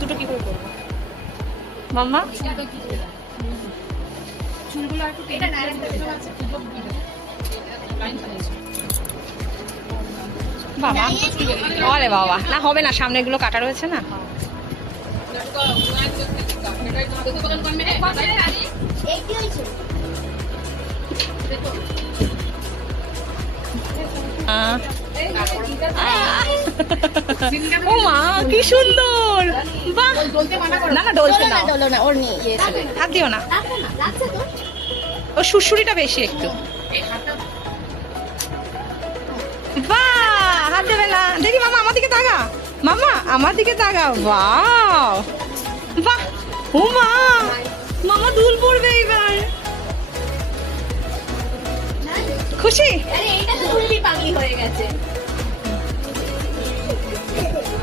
দুটো কি করে করবো মাম্মা? বাবা আরে বাবা না হবে না, সামনে এগুলো কাটা রয়েছে না। ও মা কি সুন্দর, বাহ। না না ডলছে না, হাত দিও না, ও সুরসুরিটা বেশি একটু। বাহ হাত দেবে না, দেখি মামা আমার দিকে তাকা, মামা আমার দিকে তাকা। বাহ বাহ, ও মা মামা দুল পড়বে এবার, খুশি? আরে এইটা তো পাগলি হয়ে গেছে।